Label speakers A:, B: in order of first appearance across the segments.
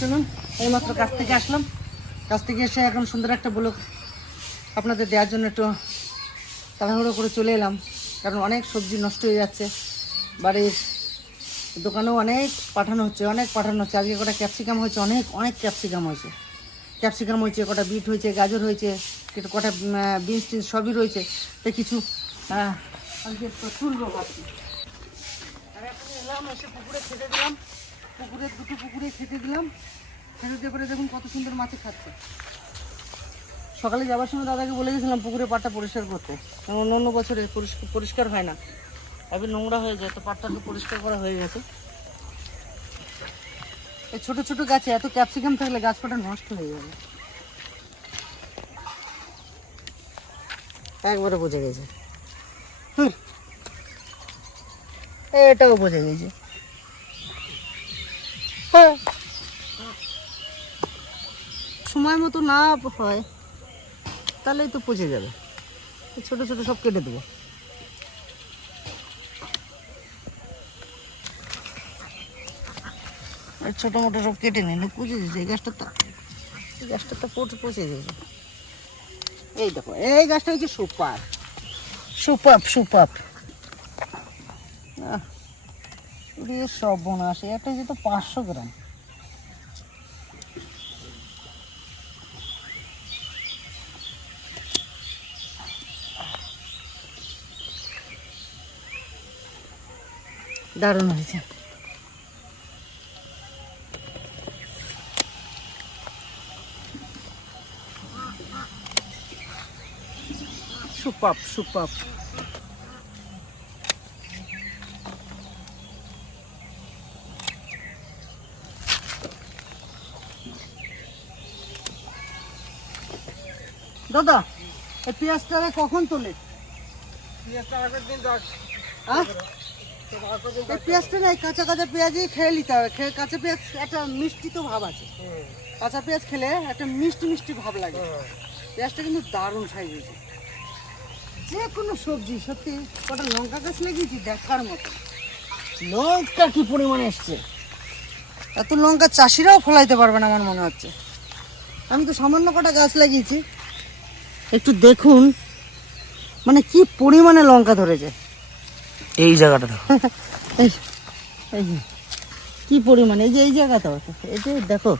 A: শুনুন এইমাত্র কাছ থেকে আসলাম। কাছ থেকে এসে এখন সুন্দর একটা ব্লগ আপনাদের দেওয়ার জন্য একটু তাড়াহুড়ো করে চলে এলাম। কারণ অনেক সবজি নষ্ট হয়ে যাচ্ছে। বাড়ির দোকানেও অনেক পাঠানো হচ্ছে, অনেক পাঠানো হচ্ছে। আজকে কটা ক্যাপসিকাম হয়েছে, অনেক অনেক ক্যাপসিকাম হয়েছে। ক্যাপসিকাম হয়েছে, কটা বিট হয়েছে, গাজর হয়েছে, কটা বিনস টিনস সবই রয়েছে। তো কিছু তুলবো এলাম এসে পুকুরে খেতে দিলাম। পুকুরে, দুটো পুকুরে খেতে দিলাম। খেতে দিয়ে পরে দেখুন কত সুন্দর মাছে খাচ্ছে। সকালে যাওয়ার সময় দাদাকে বলে গেছিলাম, পুকুরে পাটটা পরিষ্কার করতে। অন্য অন্য বছরে পরিষ্কার হয় না। এবার নোংরা হয়ে যায়, তো পাটটা তো পরিষ্কার করা হয়ে গেছে। এই ছোটো ছোটো গাছে এত ক্যাপসিকাম থাকলে গাছপাটা নষ্ট হয়ে যাবে। একবারে বুঝে গেছে। হুম। এটাও বুঝে গেছে। হ্যাঁ। সময় মতো না হয় তাহলেই তো পচে যাবে। ছোট ছোট সব কেটে দেবো। ছোটো মোটো সব কেটে নিন পচে দিয়েছে এই গাছটা তো এই গাছটা তো পচে দিয়েছে এই দেখো এই গাছটা হচ্ছে সুপার। সুপাপ সুপাপ আহ, ওরে সব বোনাস এটা হচ্ছে তো পাঁচশো গ্রাম। দারুণ হয়েছে। সুপাপ সুপাপ। দাদা এই পেঁয়াজটা কখন তোলে? এই পেঁয়াজটা না কাঁচা কাঁচা পেঁয়াজই খেয়ে নিতে হবে। খেয়ে কাঁচা পেঁয়াজ একটা মিষ্টি তো ভাব আছে। কাঁচা পেঁয়াজ খেলে একটা মিষ্টি মিষ্টি ভাব লাগে। পেঁয়াজটা কিন্তু দারুণ সাইজ হয়েছে। যে কোনো সবজি সত্যি কটা লঙ্কা গাছ লাগিয়েছি দেখার মতো। লঙ্কা কি পরিমাণে এসছে? এত লঙ্কা চাষিরাও ফলাইতে পারবে না আমার মনে হচ্ছে। আমি তো সামান্য কটা গাছ লাগিয়েছি। একটু দেখুন। মানে কি পরিমাণে লঙ্কা ধরেছে?
B: এই জায়গাটা
A: এই এই কি পরিমাণে? এই যে এই জায়গাটা এই যে দেখো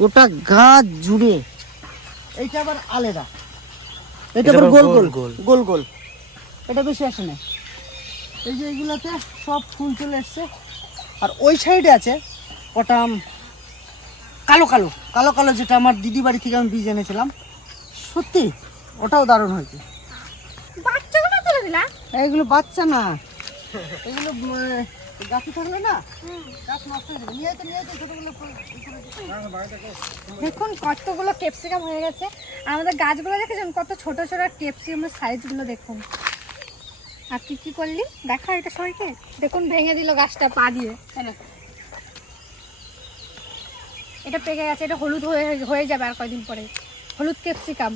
A: গোটা গাছ জুড়ে। এইটা আবার আলাদা। এটা আবার গোল গোল
B: গোল,
A: গোল। গোল এটা বেশি আসে না। এই যে এইগুলোতে সব ফুল চলে এসছে আর ওই সাইডে আছে কটা কালো কালো। কালো কালো যেটা আমার দিদি বাড়ি থেকে আমি বীজ এনেছিলাম। সত্যি? ওটাও দারুণ হয়েছে।
C: বাচ্চাগুলো তুলে দিলা?
A: এইগুলো বাচ্চা না। এগুলো গাছে থাকলে না গাছ নষ্ট হয়ে যাবে। নিয়ে তো নিয়ে ছোটগুলো।
C: দেখুন কতগুলো ক্যাপসিকাম হয়ে গেছে। আর আমাদের গাছগুলো দেখেছেন? কত ছোট ছোট ক্যাপসিকামের সাইজগুলো দেখুন। আর কি কি করলি? দেখা এটা সবাইকে। দেখুন ভেঙে দিল গাছটা পা দিয়ে। এটা পেকে গেছে এটা হলুদ হয়ে হয়ে যাবে আর কয়দিন পরে। হলুদ ক্যাপসিকাম।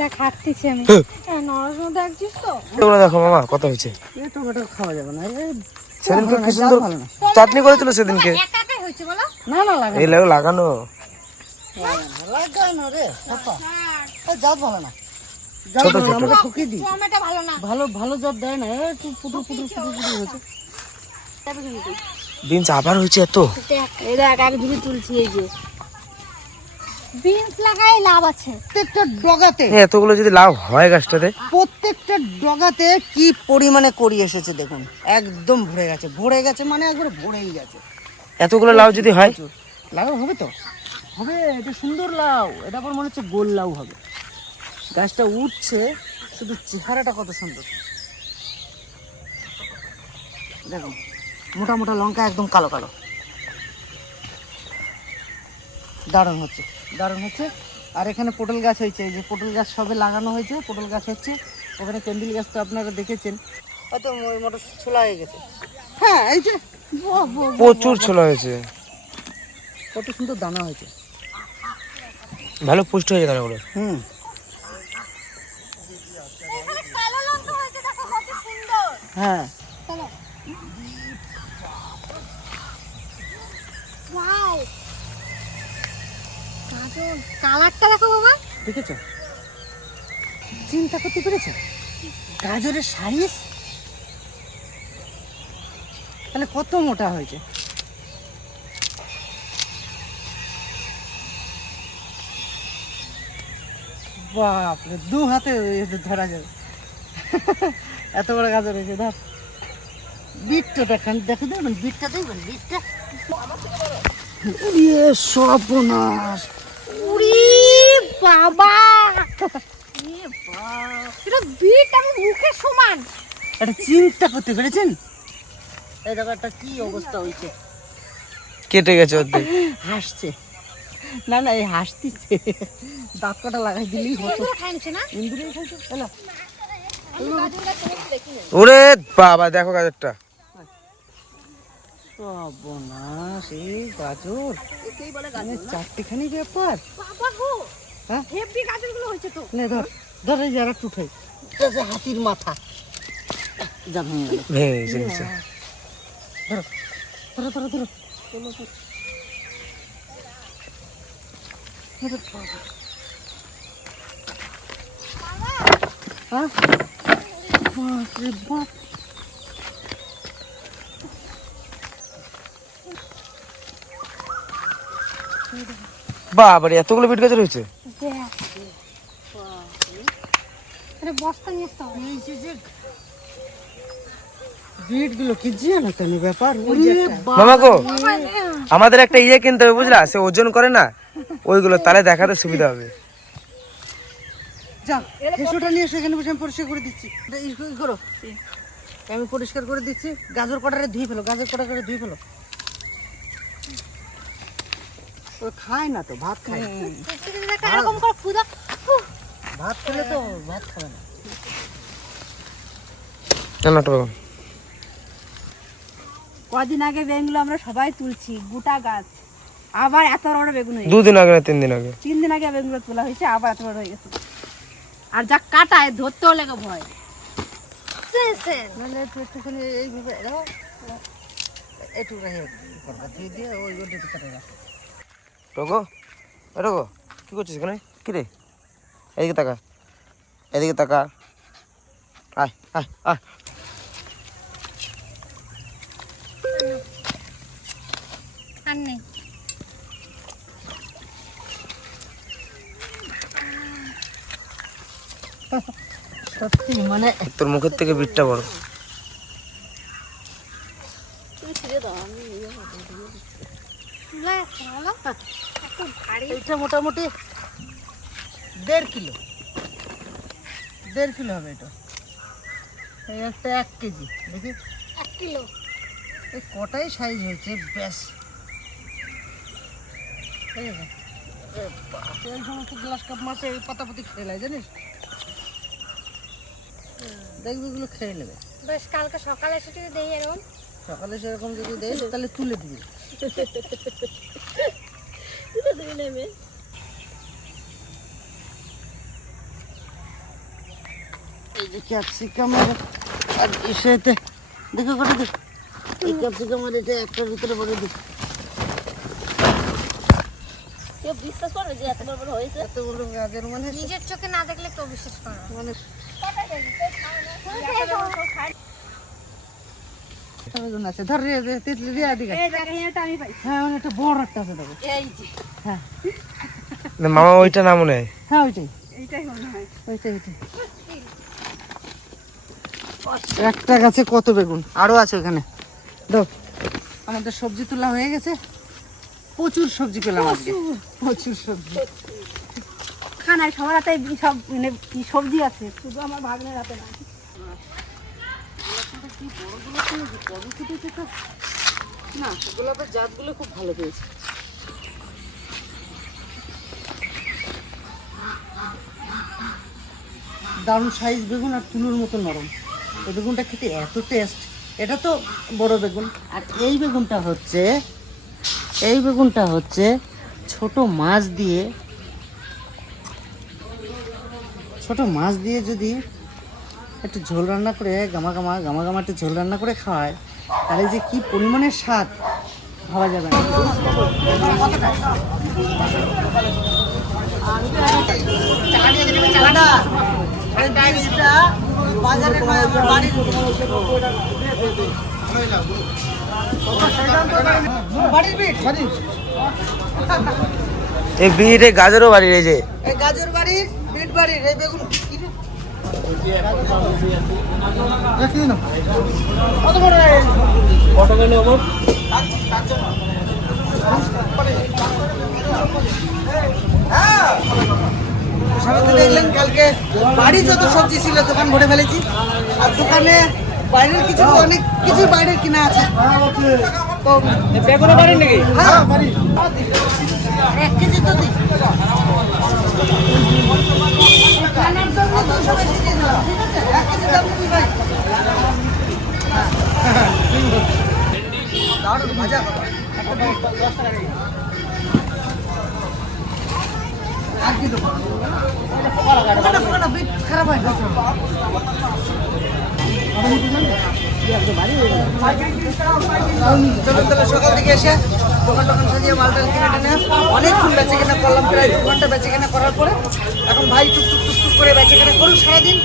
C: দেখ হাঁটতেছি আমি। হ্যাঁ। নরসিংহ দেখছিস তো।
B: তোমরা দেখো মামা কত হয়েছে।
A: এ টমেটো খাওয়া যাবে না
B: সেদিনকে
A: ভালো
B: কি সুন্দর চাটনি করেছিল সেদিনকে।
A: না না লাগে
B: এই লাগানো।
A: লাগানো রে পাপা
C: হ্যাঁ
A: জাত ভালো না।
B: ছোট
A: ভালো
B: ছোট।
A: আমাকে
C: ভালো না।
A: ভালো ভালো জাত দেয় না পুটুর পুটুর পুটুর হয়েছে।
B: বিনস আবার হয়েছে এত?
C: দেখ এক ঝুড়ি তুলছি এই যে। বিনস লাগাই লাভ আছে।
A: প্রত্যেকটা ডগাতে।
B: এতগুলো যদি লাভ হয় গাছটাতে?
A: প্রত্যেকটা ডগাতে কি পরিমাণে করি এসেছে দেখুন। একদম ভরে গেছে। ভরে গেছে মানে একবার ভরেই গেছে।
B: এতগুলো লাভ যদি হয়।
A: লাউ হবে তো? হবে এটা সুন্দর লাউ। এটা আবার মনে হচ্ছে গোল লাউ হবে। গাছটা উঠছে শুধু চেহারাটা কত সুন্দর। দেখুন মোটা মোটা লঙ্কা একদম কালো কালো। দারুণ হচ্ছে দারুণ হচ্ছে। আর এখানে পটল গাছ হয়েছে এই যে পটল গাছ সবে লাগানো হয়েছে। পটল গাছ হচ্ছে ওখানে ক্যান্ডিল গাছ তো আপনারা দেখেছেন। হয়তো মোটর ছোলা হয়ে গেছে। হ্যাঁ এই যে
B: প্রচুর ছোলা হয়েছে।
A: কত সুন্দর দানা হয়েছে।
B: ভালো পুষ্ট হয়েছে দানাগুলো।
A: হুম।
C: এখানে কালো লঙ্কা হয়েছে দেখো কত সুন্দর।
A: হ্যাঁ
C: চলো ওয়াও গাজর কালারটা দেখো বাবা।
A: দেখেছ? চিন্তা করতে পেরেছ? গাজরের সাইজ তাহলে কত মোটা হয়েছে? বাপরে, দু হাতে ধরা যাবে এত বড় গাজর হয়েছে, ধর। বিটটা দেখান দেখো দেখবেন বিটটা দেখবেন বিটটা সর্বনাশ।
C: উরি বাবা। এটা বিট আমি মুখের সমান।
A: একটা চিন্তা করতে পেরেছেন? এই দেখো একটা কি অবস্থা হয়েছে?
B: কেটে গেছে অর্ধেক
A: হাসছে। না না এই হাসতিছে। দাঁত কটা লাগাই দিলেই হতো। ইন্দুরে খাইছে
B: ওরে বাবা দেখো গাজরটা।
A: সর্বনাশ এই গাজর।
C: একেই বলে
A: মানে চারটেখানি ব্যাপার।
C: বাবা গো
A: হ্যাঁ?
C: হেভি গাজরগুলো হয়েছে তো।
A: নে ধর ধর এই যারা টুঠে যে হাতির মাথা। ধরো ধরো ধরো ধরো চলো ধরো। হ্যাঁ? বাপ
B: বাবা রে এতগুলো বিট গাজর হয়েছে
C: আরে বস্তা নিয়ে আসতে হবে
A: এই যে যে বিটগুলো কি জানো কেন বাপ
B: মামা গো আমাদের একটা ইয়ে কিনতে হবে বুঝলা সে ওজন করে না ওইগুলো তাহলে দেখাতে সুবিধা হবে।
A: যা হেসুটা নিয়ে সেখানে বসে আমি পরিষ্কার করে দিচ্ছি। করো। আমি পরিষ্কার করে দিচ্ছি। গাজর কটারে ধুয়ে ফেলো গাজর কটা করে ধুয়ে ফেলো। ও খায় না তো ভাত খায় না।
C: এরকম করে
A: ভাত খেলে তো ভাত খাবে না।
C: কদিন আগে বেগুনগুলো আমরা সবাই তুলছি গোটা গাছ। আবার এত বড় বেগুন হয়েছে
B: দুদিন আগে না তিন দিন আগে?
C: তিন দিন আগে বেগুনগুলো তোলা হয়েছে আবার এত বড় হয়ে গেছে। আর যা কাটায় ধরতেও লেগে ভয়।
A: নাহলে একটু একটুখানি এইভাবে একটু করবা ধুয়ে দিয়ে ওই কেটে রাখো।
B: রোগো এ রোগো কি করছিস এখানে? কি রে? এদিকে তাকা এদিকে তাকা। আয় আয় আয়।
A: মানে
B: তোর মুখের থেকে বিটটা বড়
C: তুলা যাচ্ছে না বলো? এত
A: এইটা মোটামুটি দেড় কিলো। দেড় কিলো হবে এটা। এই একটা এক কেজি দেখি।
C: এক কিলো।
A: এই কটাই সাইজ হয়েছে ব্যাস। এই সমস্ত গ্লাস কাপ মাছে এই পাতাপাতি খেয়ে নেয় জানিস? দেখবি এগুলো খেয়ে নেবে।
C: বেশ কালকে সকালে এসে যদি দেই এরকম।
A: সকালে সেরকম যদি দেয় তাহলে তুলে দিবি। এই যে ক্যাপসিকাম আর ইসেতে। দেখো করে দেখ এই ক্যাপসিকাম আর এটা একটার ভিতরে ভরে দিই।
D: কেউ বিশ্বাস করে যে এত বড় বড় হয়েছে?
A: এত বড় গাজর মানে?
C: নিজের চোখে না দেখলে কেউ বিশ্বাস করে
A: মানে? আছে? ধর রে তিতলি দিয়ে
C: এই এটা আমি পাইছি।
A: হ্যাঁ মানে একটা বড় একটা আছে দেখো।
C: এই যে।
A: হ্যাঁ।
B: না, মামা ওইটা না মনে হয়
A: হ্যাঁ ওইটাই।
C: এইটাই মনে হয়।
A: ওইটাই ওইটাই। একটা গাছে কত বেগুন? আরও আছে ওখানে দেখ আমাদের সবজি তোলা হয়ে গেছে। প্রচুর সবজি পেলাম আজকে। প্রচুর সবজি।
C: খানায় সবার হাতে সব মানে কি সবজি আছে? শুধু আমার ভাগ্নের হাতে না।
A: না গোলাপের জাতগুলো খুব ভালো পেয়েছে। দারুণ সাইজ বেগুন আর তুলোর মতো নরম। এই বেগুনটা খেতে এত টেস্ট এটা তো বড় বেগুন আর এই বেগুনটা হচ্ছে এই বেগুনটা হচ্ছে ছোট মাছ দিয়ে ছোট মাছ দিয়ে যদি একটু ঝোল রান্না করে গামা গামা গামা গামা একটু ঝোল রান্না করে খাওয়ায় তাহলে যে কি পরিমাণের স্বাদ ভাবা যাবে না এই জিনিসটা বাজারে আমার বাড়ির। বাড়ির বিট
B: এই বিটে গাজরও বাড়ি রয়েছে
A: এই গাজর বাড়ির বিট বাড়ির এই বেগুন কি রে? কত বড় এই? সবাই তো দেখলেন কালকে বাড়ি যত সবজি ছিল দোকান ভরে ফেলেছি। আর দোকানে বাইরের কিছু অনেক কিছু বাইরের কিনা আছে। তো
B: বেগুনও বাড়ি নাকি?
A: হ্যাঁ এক কেজি তো দিই। খানার জন্য দুশো দিয়ে খারাপ হয় সকাল থেকে এসে দোকান টোকান সাজিয়ে মালটা কিনে টেনে অনেকক্ষণ বেচে কেনা করলাম প্রায় দু ঘণ্টা বেচে কেনা করার পরে এখন ভাই টুক টুক করে বেচে কেনা সারাদিন।